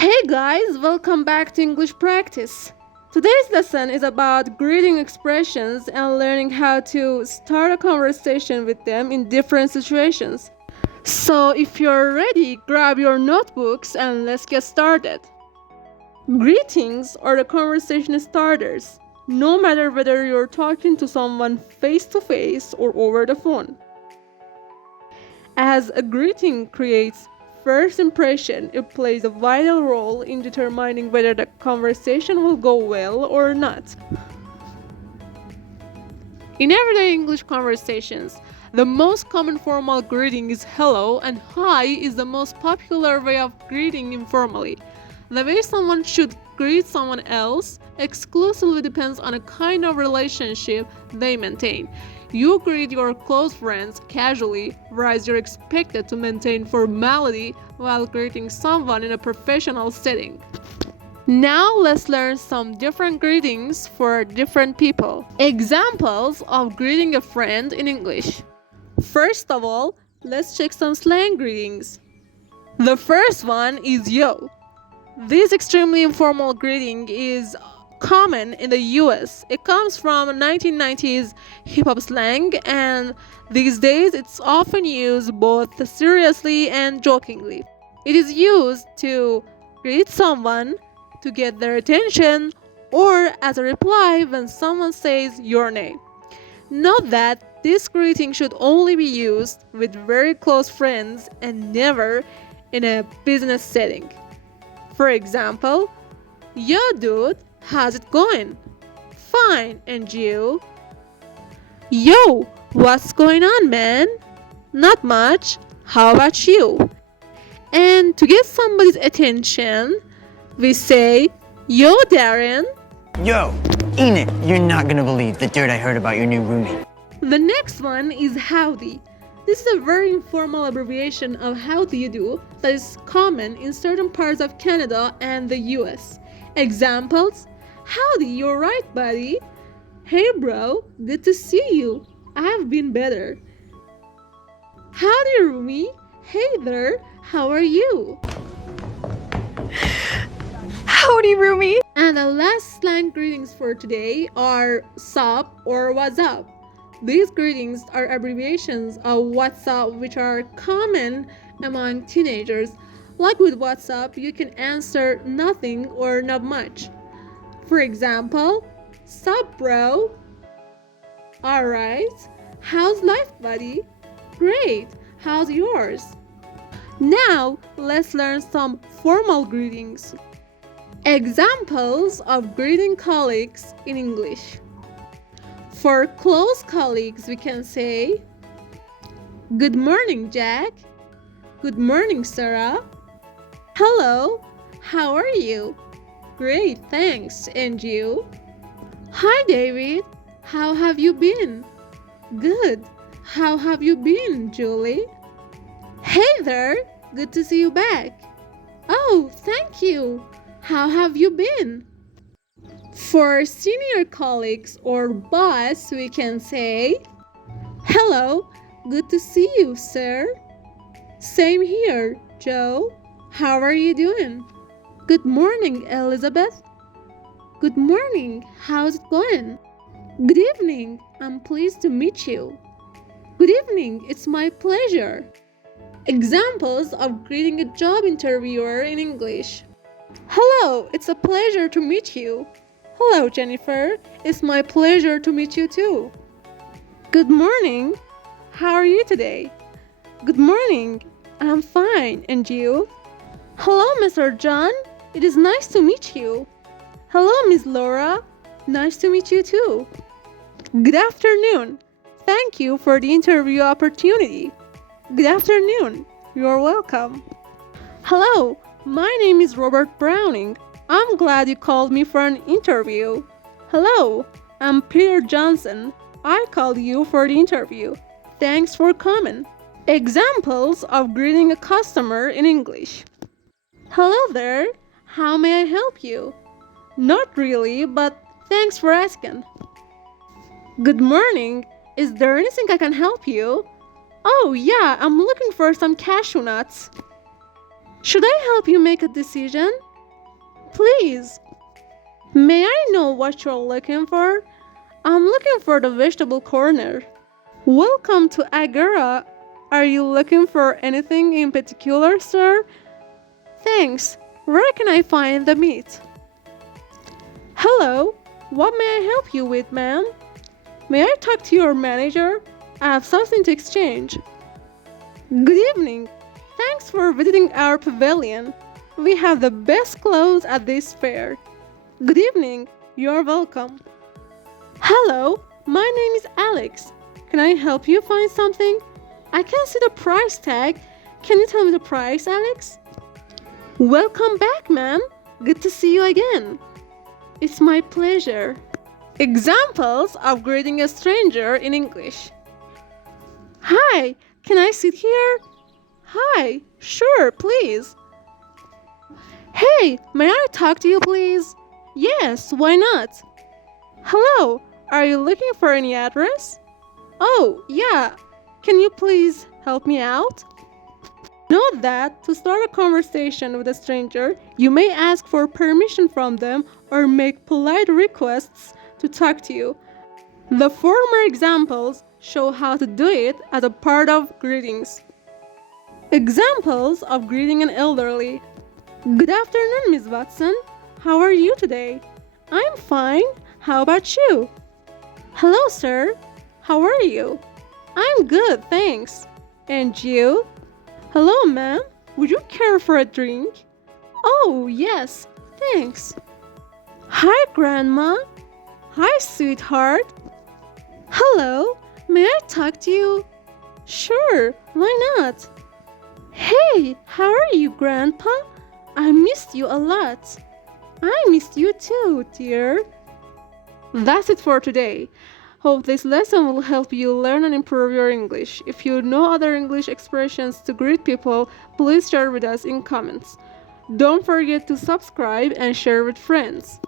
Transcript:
Hey guys, welcome back to English practice. Today's lesson is about greeting expressions and learning how to start a conversation with them in different situations. So, if you're ready, grab your notebooks and let's get started. Greetings are the conversation starters, no matter whether you're talking to someone face to face or over the phone. As a greeting creates first impression, it plays a vital role in determining whether the conversation will go well or not. In everyday English conversations, the most common formal greeting is hello, and hi is the most popular way of greeting informally. The way someone should greet someone else exclusively depends on a kind of relationship they maintain. You greet your close friends casually, whereas you're expected to maintain formality while greeting someone in a professional setting. Now let's learn some different greetings for different people. Examples of greeting a friend in English. First of all, let's check some slang greetings. The first one is yo. This extremely informal greeting is common in the US. It comes from 1990s hip hop slang, and these days it's often used both seriously and jokingly. It is used to greet someone, to get their attention, or as a reply when someone says your name. Note that this greeting should only be used with very close friends and never in a business setting. For example, yo dude, how's it going? Fine, and you? Yo, what's going on, man? Not much. How about you? And to get somebody's attention, we say, yo, Darren. Yo, Enid, you're not gonna believe the dirt I heard about your new roommate. The next one is howdy. This is a very informal abbreviation of how do you do that is common in certain parts of Canada and the US. Examples: howdy, you're right, buddy. Hey, bro, good to see you. I've been better. Howdy, roomie. Hey there, how are you? Howdy, roomie. And the last slang greetings for today are sup or what's up. These greetings are abbreviations of what's up, which are common among teenagers. Like with what's up, you can answer nothing or not much. For example, sup bro? Alright. How's life, buddy? Great. How's yours? Now, let's learn some formal greetings. Examples of greeting colleagues in English. For close colleagues, we can say, good morning, Jack. Good morning, Sarah. Hello, how are you? Great, thanks. And you? Hi, David. How have you been? Good. How have you been, Julie? Hey there. Good to see you back. Oh, thank you. How have you been? For senior colleagues or boss, we can say, hello. Good to see you, sir. Same here, Joe. How are you doing? Good morning, Elizabeth. Good morning. How's it going? Good evening. I'm pleased to meet you. Good evening. It's my pleasure. Examples of greeting a job interviewer in English. Hello, it's a pleasure to meet you. Hello, Jennifer. It's my pleasure to meet you too. Good morning. How are you today? Good morning. I'm fine. And you? Hello, Mr. John. It is nice to meet you. Hello, Miss Laura. Nice to meet you too. Good afternoon. Thank you for the interview opportunity. Good afternoon. You're welcome. Hello, my name is Robert Browning. I'm glad you called me for an interview. Hello, I'm Peter Johnson. I called you for the interview. Thanks for coming. Examples of greeting a customer in English. Hello there. How may I help you? Not really, but thanks for asking. Good morning. Is there anything I can help you? Oh, yeah, I'm looking for some cashew nuts. Should I help you make a decision? please. May I know what you're looking for? I'm looking for the vegetable corner. Welcome to Agora. Are you looking for anything in particular, sir? Thanks. Where can I find the meat? Hello. What may I help you with, ma'am? May I talk to your manager? I have something to exchange. Good evening. Thanks for visiting our pavilion. We have the best clothes at this fair. Good evening. You are welcome. Hello. My name is Alex. Can I help you find something? I can see the price tag. Can you tell me the price, Alex? Welcome back, ma'am. Good to see you again. It's my pleasure. Examples of greeting a stranger in English. Hi, can I sit here? Hi, sure, please. Hey, may I talk to you, please? Yes, why not? Hello, are you looking for any address? Oh, yeah. Can you please help me out? Note that to start a conversation with a stranger, you may ask for permission from them or make polite requests to talk to you. The former examples show how to do it as a part of greetings. Examples of greeting an elderly. Good afternoon, Miss Watson. How are you today? I'm fine. How about you? Hello, sir. How are you? I'm good, thanks. And you? Hello, ma'am. Would you care for a drink? Oh, yes, thanks. Hi, Grandma. Hi, sweetheart. Hello, may I talk to you? Sure, why not? Hey, how are you, Grandpa? I missed you a lot. I missed you too, dear. That's it for today. Hope this lesson will help you learn and improve your English. If you know other English expressions to greet people, please share with us in comments. Don't forget to subscribe and share with friends.